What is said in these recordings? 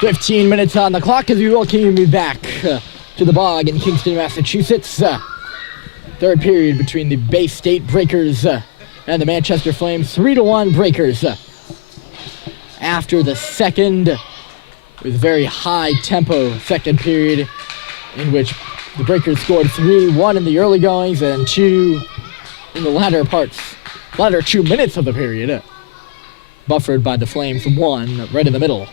15 minutes on the clock as we welcome you back to the Bog in Kingston, Massachusetts. Third period between the Bay State Breakers and the Manchester Flames. 3-1 Breakers. After the second, with very high tempo second period in which the Breakers scored 3-1 in the early goings and 2 in the latter 2 minutes of the period. Buffered by the Flames 1 right in the middle.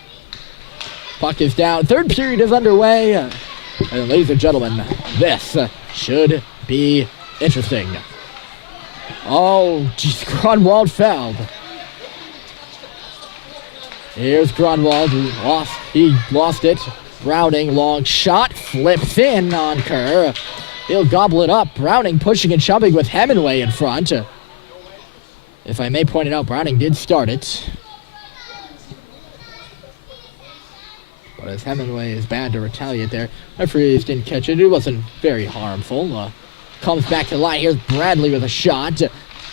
Puck is down. Third period is underway. And ladies and gentlemen, this should be interesting. Oh, geez, Grunwald fouled. Here's Grunwald. He lost it. Browning, long shot, flips in on Kerr. He'll gobble it up. Browning pushing and shoving with Hemingway in front. If I may point it out, Browning did start it. But as Hemingway is bad to retaliate there, referees didn't catch it. It wasn't very harmful. Comes back to the line. Here's Bradley with a shot.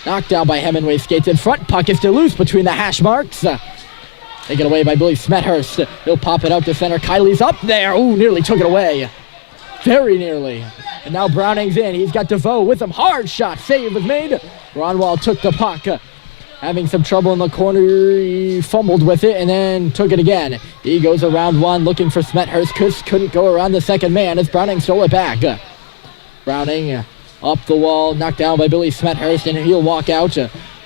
Knocked down by Hemingway. Skates in front. Puck is still loose between the hash marks. Taken away by Billy Smethurst. He'll pop it out to center. Kiley's up there. Ooh, nearly took it away. Very nearly. And now Browning's in. He's got DeVoe with him. Hard shot. Save was made. Grunwald took the puck. Having some trouble in the corner, he fumbled with it and then took it again. He goes around one looking for Smethurst. Couldn't go around the second man as Browning stole it back. Browning up the wall, knocked down by Billy Smethurst, and he'll walk out.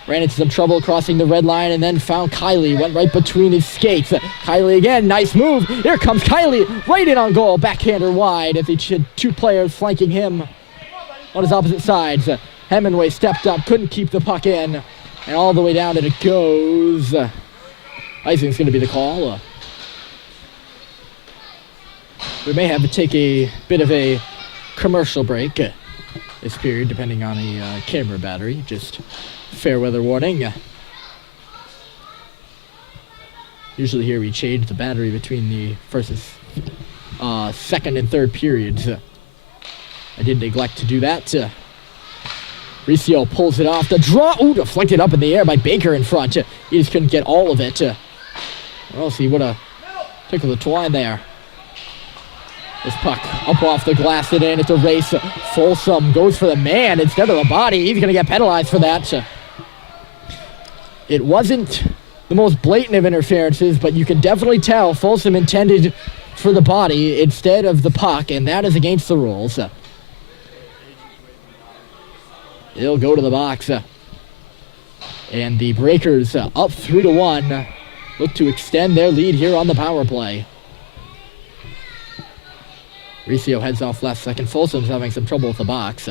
Ran into some trouble crossing the red line and then found Kiley. Went right between his skates. Kiley again, nice move. Here comes Kiley, right in on goal. Backhander wide as he had 2 players flanking him on his opposite sides. Hemingway stepped up, couldn't keep the puck in. And all the way down and it goes. Icing's going to be the call. We may have to take a bit of a commercial break this period, depending on the camera battery. Just fair weather warning. Usually here we change the battery between the first, second and third periods. I did neglect to do that. Riccio pulls it off the draw. Ooh, deflected up in the air by Baker in front. He just couldn't get all of it. Or else he would have tickled the twine there. This puck up off the glass and in. It's a race. Folsom goes for the man instead of the body. He's going to get penalized for that. It wasn't the most blatant of interferences, but you can definitely tell Folsom intended for the body instead of the puck, and that is against the rules. He'll go to the box. And the Breakers up 3-1. Look to extend their lead here on the power play. Riccio heads off left second. Folsom's having some trouble with the box.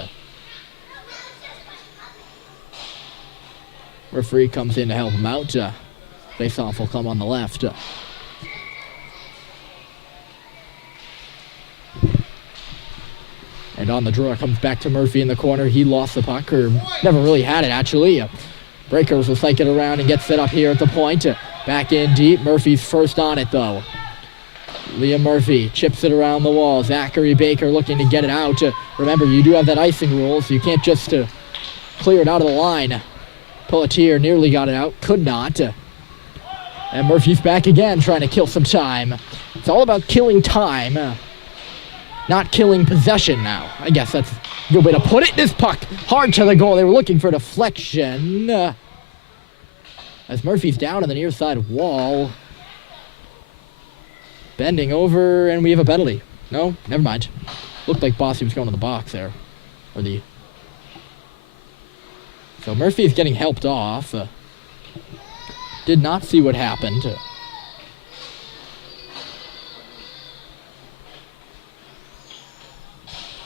Referee comes in to help him out. Face-off will come on the left. And on the draw comes back to Murphy in the corner. He lost the puck, or never really had it, actually. Breakers will cycle it around and get set up here at the point. Back in deep. Murphy's first on it, though. Liam Murphy chips it around the wall. Zachary Baker looking to get it out. Remember, you do have that icing rule, so you can't just clear it out of the line. Pelletier nearly got it out. Could not. And Murphy's back again, trying to kill some time. It's all about killing time. Not killing possession now. I guess that's a good way to put it. This puck hard to the goal. They were looking for deflection. As Murphy's down on the near side wall. Bending over, and we have a penalty. No, never mind. Looked like Bossy was going to the box there. So Murphy's getting helped off. Did not see what happened.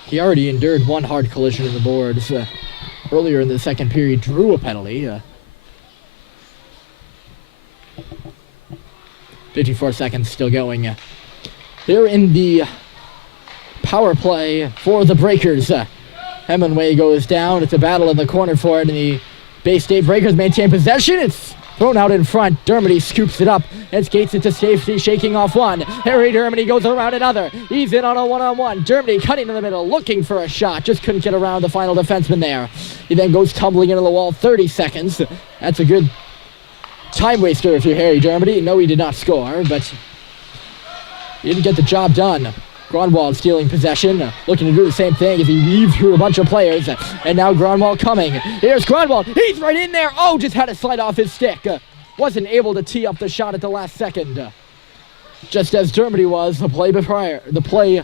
He already endured one hard collision in the boards. Earlier in the second period, drew a penalty. 54 seconds still going. They're in the power play for the Breakers. Hemingway goes down. It's a battle in the corner for it, and the Bay State Breakers maintain possession. It's thrown out in front. Dermody scoops it up and skates it to safety, shaking off one. Harry Dermody goes around another. He's in on a one-on-one. Dermody cutting in the middle, looking for a shot. Just couldn't get around the final defenseman there. He then goes tumbling into the wall. 30 seconds. That's a good time waster if you're Harry Dermody. No, he did not score, but He didn't get the job done. Grunwald stealing possession, looking to do the same thing as he weaved through a bunch of players. And now Grunwald coming. Here's Grunwald. He's right in there. Oh, just had to slide off his stick. Wasn't able to tee up the shot at the last second. Just as Germany was the play prior. The play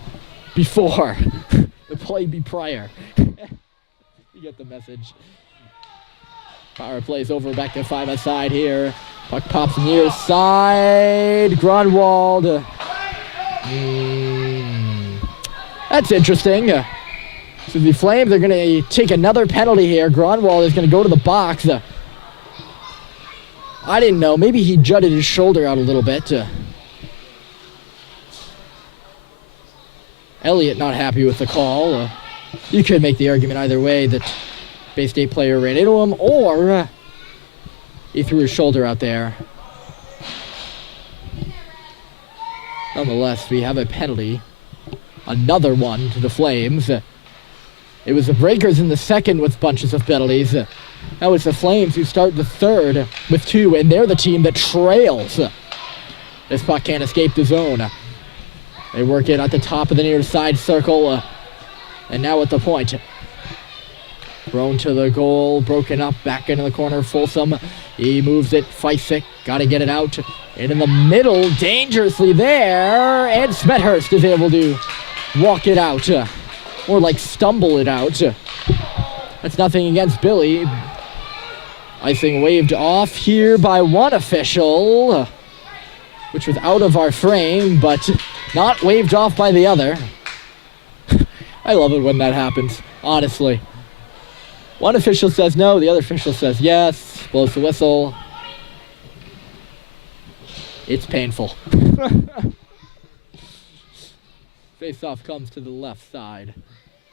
before. The play be prior. You get the message. Power plays over back to 5-a-side here. Puck pops near side. Grunwald. That's interesting. So the Flames are going to take another penalty here. Grunwald is going to go to the box. I didn't know. Maybe he jutted his shoulder out a little bit. Elliott not happy with the call. You could make the argument either way that Bay State player ran into him, or he threw his shoulder out there. Nonetheless, we have a penalty. Another one to the Flames. It was the Breakers in the second with bunches of penalties. Now it's the Flames who start the third with 2, and they're the team that trails. This puck can't escape the zone. They work it at the top of the near side circle. And now at the point. Thrown to the goal, broken up, back into the corner. Folsom, he moves it, fights it, got to get it out. And in the middle, dangerously there, and Smethurst is able to walk it out. Or like stumble it out. That's nothing against Billy. Icing waved off here by one official, which was out of our frame, but not waved off by the other. I love it when that happens, honestly. One official says no, the other official says yes, blows the whistle. It's painful. Face-off comes to the left side.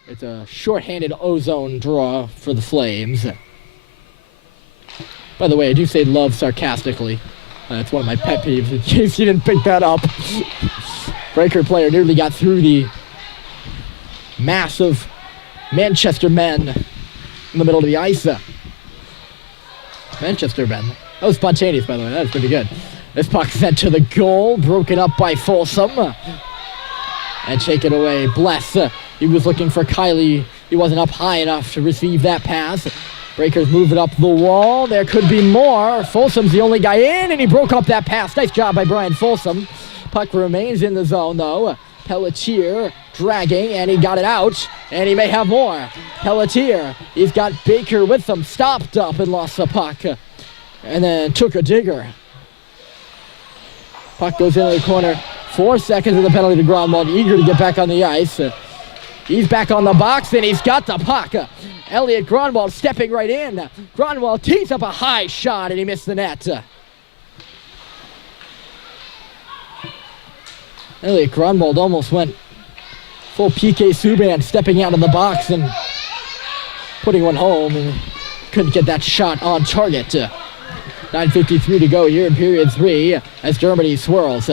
It's a short-handed ozone draw for the Flames. By the way, I do say love sarcastically. That's one of my pet peeves, in case you didn't pick that up. Breaker player nearly got through the mass of Manchester men in the middle of the ice. Manchester men. That was spontaneous, by the way. That was pretty good. This puck sent to the goal, broken up by Folsom. And shake it away. Bless. He was looking for Kylie. He wasn't up high enough to receive that pass. Breakers move it up the wall. There could be more. Folsom's the only guy in, and he broke up that pass. Nice job by Brian Folsom. Puck remains in the zone, though. Pelletier dragging, and he got it out, and he may have more. Pelletier, he's got Baker with him, stopped up and lost the puck, and then took a digger. Puck goes into the corner. 4 seconds of the penalty to Grunwald, eager to get back on the ice. He's back on the box, and he's got the puck. Elliott Grunwald stepping right in. Grunwald tees up a high shot, and he missed the net. Elliott Grunwald almost went full PK Subban, stepping out of the box and putting one home, and couldn't get that shot on target. 9:53 to go here in period 3 as Germany swirls.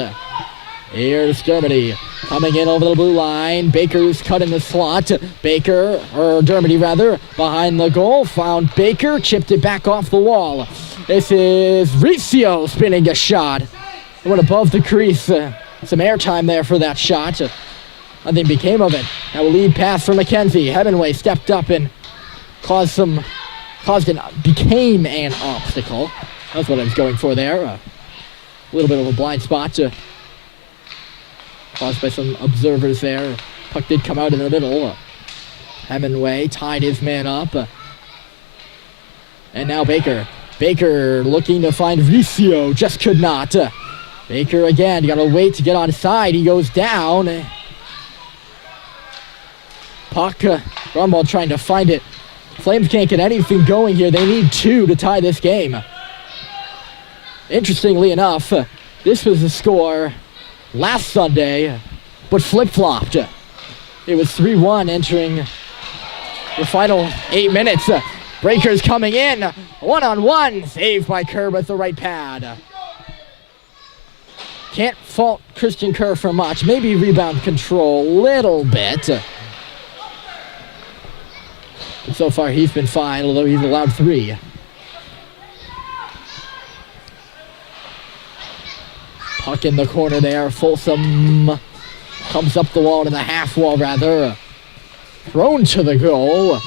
Here's Germany coming in over the blue line. Baker's cut in the slot. Germany behind the goal. Found Baker, chipped it back off the wall. This is Riccio spinning a shot. It went above the crease. Some airtime there for that shot. Nothing became of it. Now a lead pass for McKenzie. Hemingway stepped up and became an obstacle. That's what I was going for there. A little bit of a blind spot caused by some observers there. Puck did come out in the middle. Hemingway tied his man up. And now Baker. Baker looking to find Riccio. Just could not. Baker again. You got to wait to get on side. He goes down. Puck. Grunwald trying to find it. Flames can't get anything going here. They need 2 to tie this game. Interestingly enough, this was the score last Sunday, but flip-flopped. It was 3-1 entering the final 8 minutes. Breakers coming in, one-on-one, saved by Kerr with the right pad. Can't fault Christian Kerr for much. Maybe rebound control a little bit. But so far he's been fine, although he's allowed 3. Puck puck in the corner there. Folsom comes up the wall to the half wall, rather. Thrown to the goal.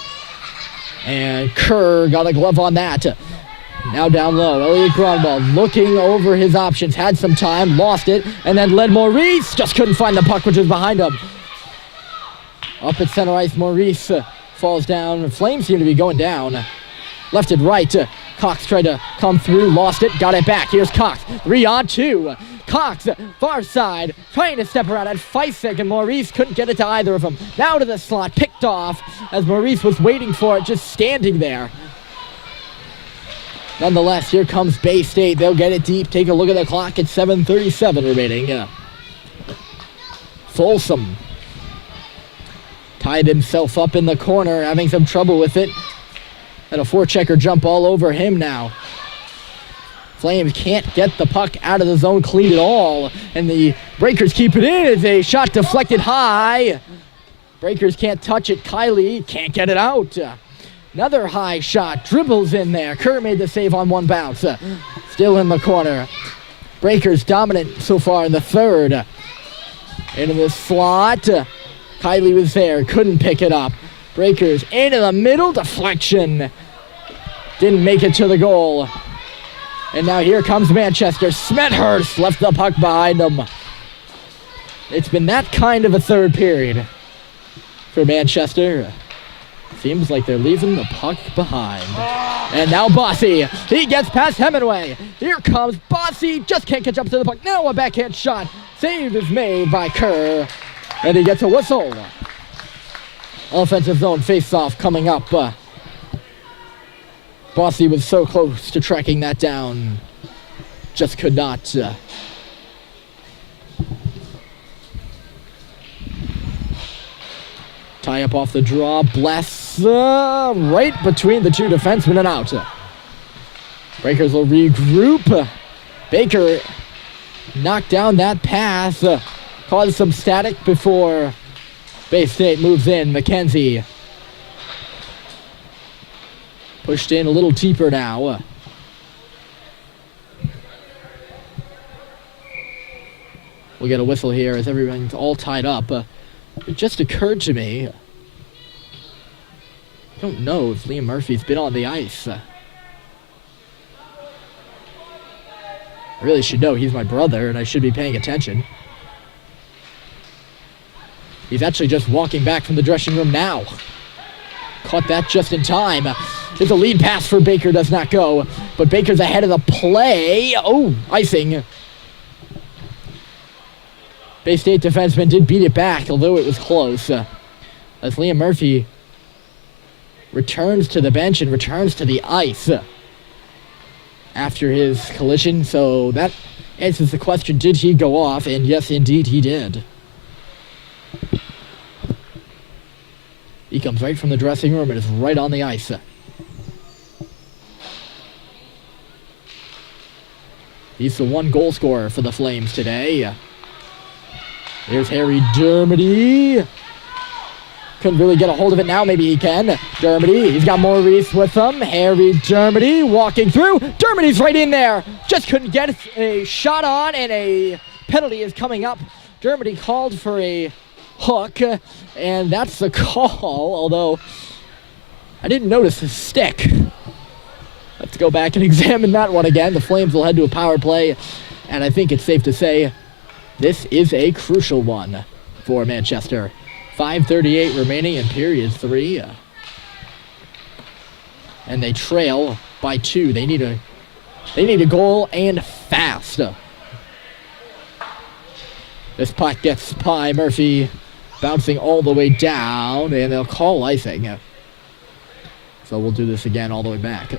And Kerr got a glove on that. Now down low, Elliot Grunwald looking over his options. Had some time, lost it, and then led Maurice. Just couldn't find the puck, which was behind him. Up at center ice, Maurice falls down. Flames seem to be going down. Left and right. Cox tried to come through, lost it, got it back. Here's Cox, 3-on-2. Cox, far side, trying to step around at Feisig, and Maurice couldn't get it to either of them. Now to the slot, picked off as Maurice was waiting for it, just standing there. Nonetheless, here comes Bay State. They'll get it deep. Take a look at the clock at 7:37 remaining. Folsom tied himself up in the corner, having some trouble with it. And a forechecker jump all over him now. Flames can't get the puck out of the zone clean at all. And the Breakers keep it in as a shot deflected high. Breakers can't touch it. Kylie can't get it out. Another high shot. Dribbles in there. Kerr made the save on one bounce. Still in the corner. Breakers dominant so far in the third. Into the slot. Kylie was there. Couldn't pick it up. Breakers into the middle, deflection. Didn't make it to the goal. And now here comes Manchester. Smethurst left the puck behind him. It's been that kind of a third period for Manchester. Seems like they're leaving the puck behind. And now Bossy. He gets past Hemingway. Here comes Bossy. Just can't catch up to the puck. Now a backhand shot. Save is made by Kerr. And he gets a whistle. Offensive zone face-off coming up. Bossy was so close to tracking that down. Just could not. Tie up off the draw. Bless right between the two defensemen and out. Breakers will regroup. Baker knocked down that pass. Caused some static before Bay State moves in. McKenzie pushed in a little deeper now. We'll get a whistle here as everyone's all tied up. It just occurred to me, I don't know if Liam Murphy's been on the ice. I really should know. He's my brother and I should be paying attention. He's actually just walking back from the dressing room now. Caught that just in time. It's a lead pass for Baker, does not go. But Baker's ahead of the play. Oh, icing. Bay State defenseman did beat it back, although it was close. As Liam Murphy returns to the bench and returns to the ice after his collision. So that answers the question, did he go off? And yes, indeed, he did. He comes right from the dressing room and is right on the ice. He's the one goal scorer for the Flames today. There's Harry Dermody. Couldn't really get a hold of it now. Maybe he can. Dermody, he's got Maurice with him. Harry Dermody walking through. Dermody's right in there. Just couldn't get a shot on, and a penalty is coming up. Dermody called for a hook, and that's the call, although I didn't notice his stick. Let's go back and examine that one again. The Flames will head to a power play, and I think it's safe to say this is a crucial one for Manchester. 5:38 remaining in period 3. And they trail by 2. They need a goal, and fast. This puck gets by Murphy, bouncing all the way down, and they'll call icing. So we'll do this again all the way back.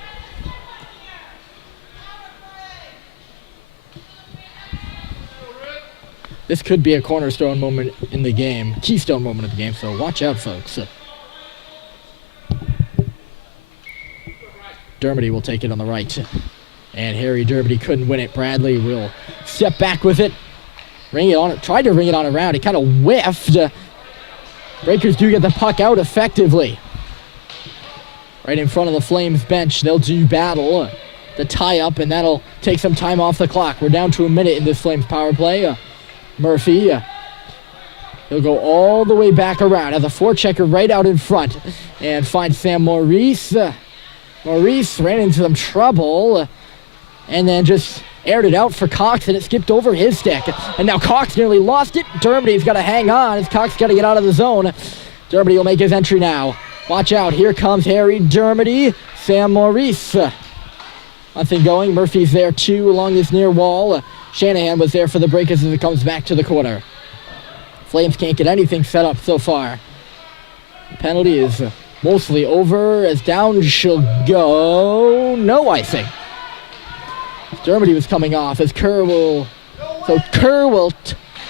This could be a cornerstone moment in the game, keystone moment of the game, so watch out, folks. Dermody will take it on the right, and Harry Dermody couldn't win it. Bradley will step back with it, ring it on, tried to ring it on around. He kind of whiffed. Breakers do get the puck out effectively. Right in front of the Flames bench, they'll do battle. the tie-up, and that'll take some time off the clock. We're down to a minute in this Flames power play. Murphy, he'll go all the way back around. Has a forechecker right out in front and finds Sam Maurice. Maurice ran into some trouble and then just aired it out for Cox, and it skipped over his stick. And now Cox nearly lost it. Dermody's got to hang on as Cox got to get out of the zone. Dermody will make his entry now. Watch out. Here comes Harry Dermody. Sam Maurice. Nothing going. Murphy's there too along this near wall. Shanahan was there for the breakers as it comes back to the corner. Flames can't get anything set up so far. The penalty is mostly over as down she'll go. No icing. Dermody was coming off as Kerr will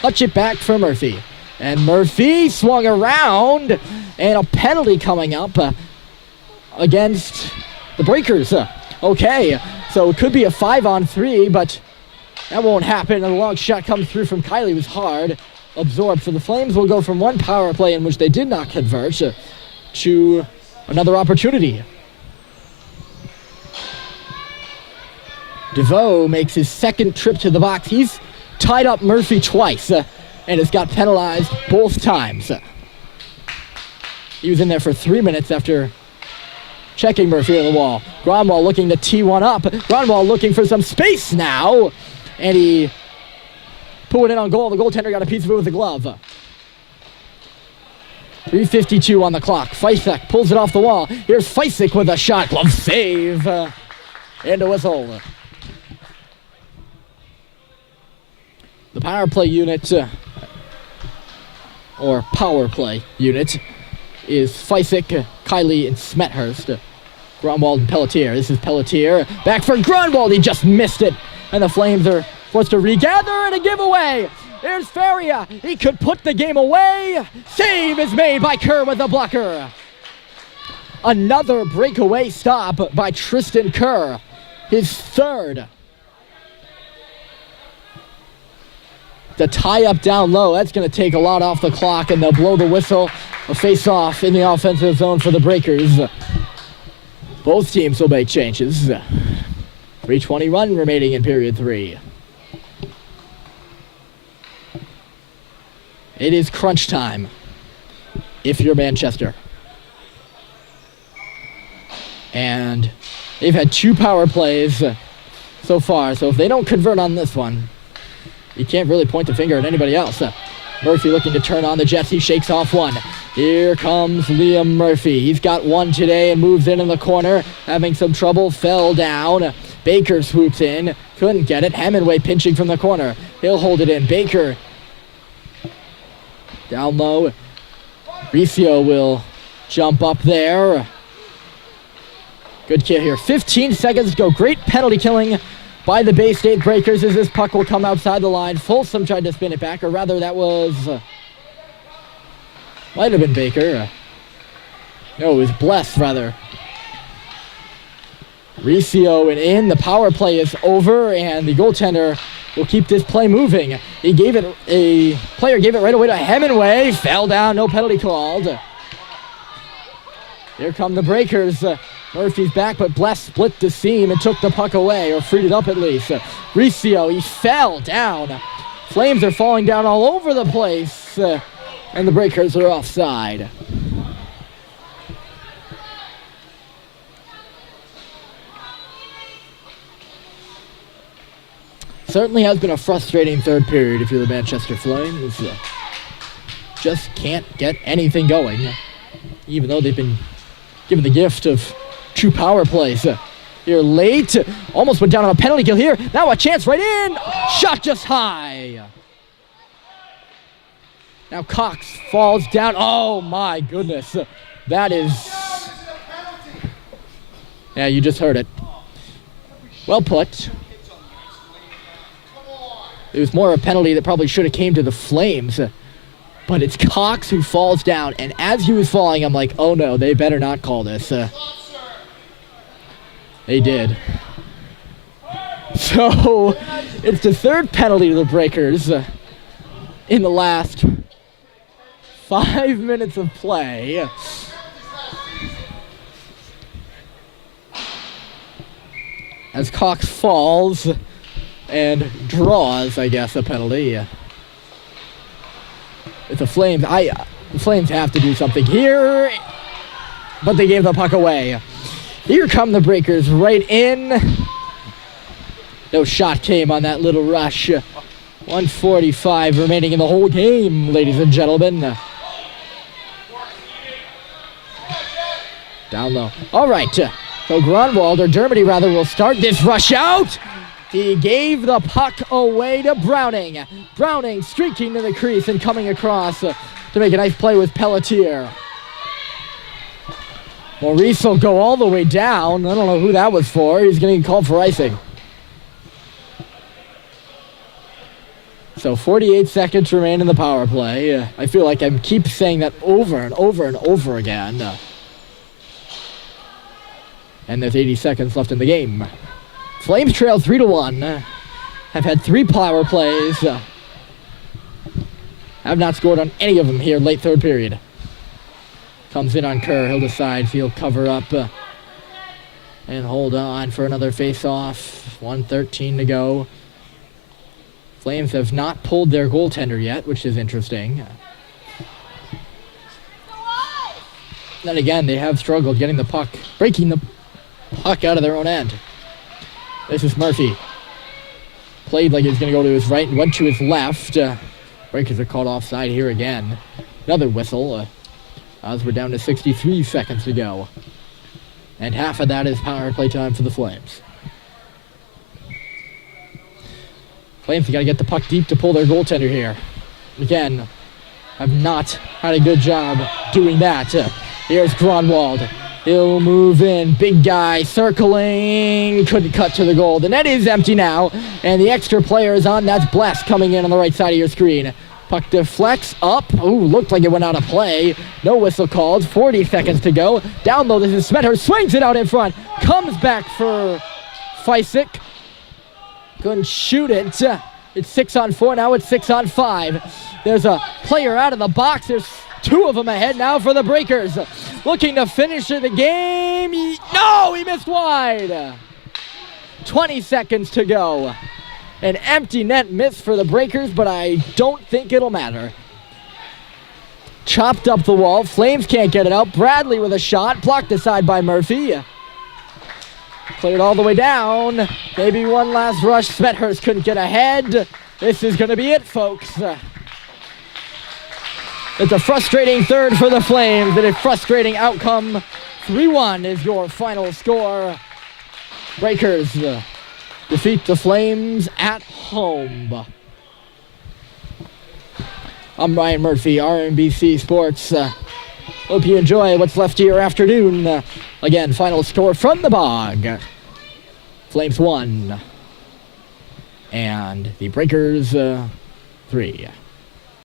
touch it back for Murphy. And Murphy swung around, and a penalty coming up against the breakers. Okay, so it could be a 5-on-3, but that won't happen. And a long shot comes through from Kylie. It was hard, absorbed. So the Flames will go from one power play in which they did not convert to another opportunity. DeVoe makes his second trip to the box. He's tied up Murphy twice and has got penalized both times. He was in there for 3 minutes after checking Murphy on the wall. Gronwall looking to tee one up. Gronwall looking for some space now. And he put it in on goal. The goaltender got a piece of it with a glove. 3:52 on the clock. Feisek pulls it off the wall. Here's Feisek with a shot. Glove save. And a whistle. The power play unit, or power play unit, is Feisek, Kylie, and Smethurst. Grunwald and Pelletier. This is Pelletier. Back for Grunwald. He just missed it. And the Flames are forced to regather and a giveaway. Here's Faria. He could put the game away. Save is made by Kerr with the blocker. Another breakaway stop by Tristan Kerr. His third. The tie-up down low, that's going to take a lot off the clock, and they'll blow the whistle. A face-off in the offensive zone for the Breakers. Both teams will make changes. 3:20 run remaining in period 3. It is crunch time if you're Manchester. And they've had 2 power plays so far, so if they don't convert on this one, you can't really point the finger at anybody else. Murphy looking to turn on the Jets. He shakes off one. Here comes Liam Murphy. He's got one today and moves in the corner. Having some trouble. Fell down. Baker swoops in. Couldn't get it. Hemingway pinching from the corner. He'll hold it in. Baker down low. Riccio will jump up there. Good kill here. 15 seconds to go. Great penalty killing by the Bay State Breakers as this puck will come outside the line. Folsom tried to spin it back, or rather that was... might have been Baker. No, it was Bless, rather. Riccio and in. The power play is over, and the goaltender will keep this play moving. He gave it... A player gave it right away to Hemingway. Fell down. No penalty called. Here come the Breakers. Murphy's back, but Bless split the seam and took the puck away, or freed it up at least. Riccio, he fell down. Flames are falling down all over the place, and the Breakers are offside. Certainly has been a frustrating third period if you're the Manchester Flames. Just can't get anything going, even though they've been given the gift of 2 power plays. Here late. Almost went down on a penalty kill here. Now a chance right in. Shot just high. Now Cox falls down. Oh my goodness. That is... yeah, you just heard it. Well put. It was more a penalty that probably should have came to the Flames. But it's Cox who falls down. And as he was falling, I'm like, oh no, they better not call this. They did. So, it's the third penalty to the Breakers in the last 5 minutes of play. as Cox falls and draws, I guess, a penalty. It's the Flames. The Flames have to do something here, but they gave the puck away. Here come the Breakers right in. No shot came on that little rush. 1:45 remaining in the whole game, ladies and gentlemen. Down low. All right. So Grunwald, or Dermody rather, will start this rush out. He gave the puck away to Browning. Browning streaking to the crease and coming across to make a nice play with Pelletier. Maurice will go all the way down. I don't know who that was for. He's going to get called for icing. So 48 seconds remain in the power play. I feel like I keep saying that over and over and over again. And there's 80 seconds left in the game. Flames trail 3-1. Have had 3 power plays. Have not scored on any of them here late third period. Comes in on Kerr. He'll decide if he'll cover up and hold on for another face-off. 1:13 to go. Flames have not pulled their goaltender yet, which is interesting. Then again, they have struggled getting the puck, breaking the puck out of their own end. This is Murphy. Played like he's going to go to his right and went to his left. Breakers are called offside here again. Another whistle. As we're down to 63 seconds to go. And half of that is power play time for the Flames. Flames have got to get the puck deep to pull their goaltender here. Again, have not had a good job doing that. Here's Grunwald. He'll move in. Big guy circling. Couldn't cut to the goal. The net is empty now. And the extra player is on. That's Bless coming in on the right side of your screen. Puck deflects up. Ooh, looked like it went out of play. No whistle called. 40 seconds to go. Down low, this is Smethurst. Swings it out in front. Comes back for Fysick. Couldn't shoot it. It's 6-on-4. Now it's 6-on-5. There's a player out of the box. There's 2 of them ahead now for the Breakers. Looking to finish the game. No, he missed wide. 20 seconds to go. An empty net miss for the Breakers, but I don't think it'll matter. Chopped up the wall. Flames can't get it out. Bradley with a shot. Blocked aside by Murphy. Cleared all the way down. Maybe one last rush. Smethurst couldn't get ahead. This is going to be it, folks. It's a frustrating third for the Flames and a frustrating outcome. 3-1 is your final score. Breakers defeat the Flames at home. I'm Ryan Murphy, RMBC Sports. Hope you enjoy what's left of your afternoon. Again, final score from the Bog. Flames 1. And the Breakers 3.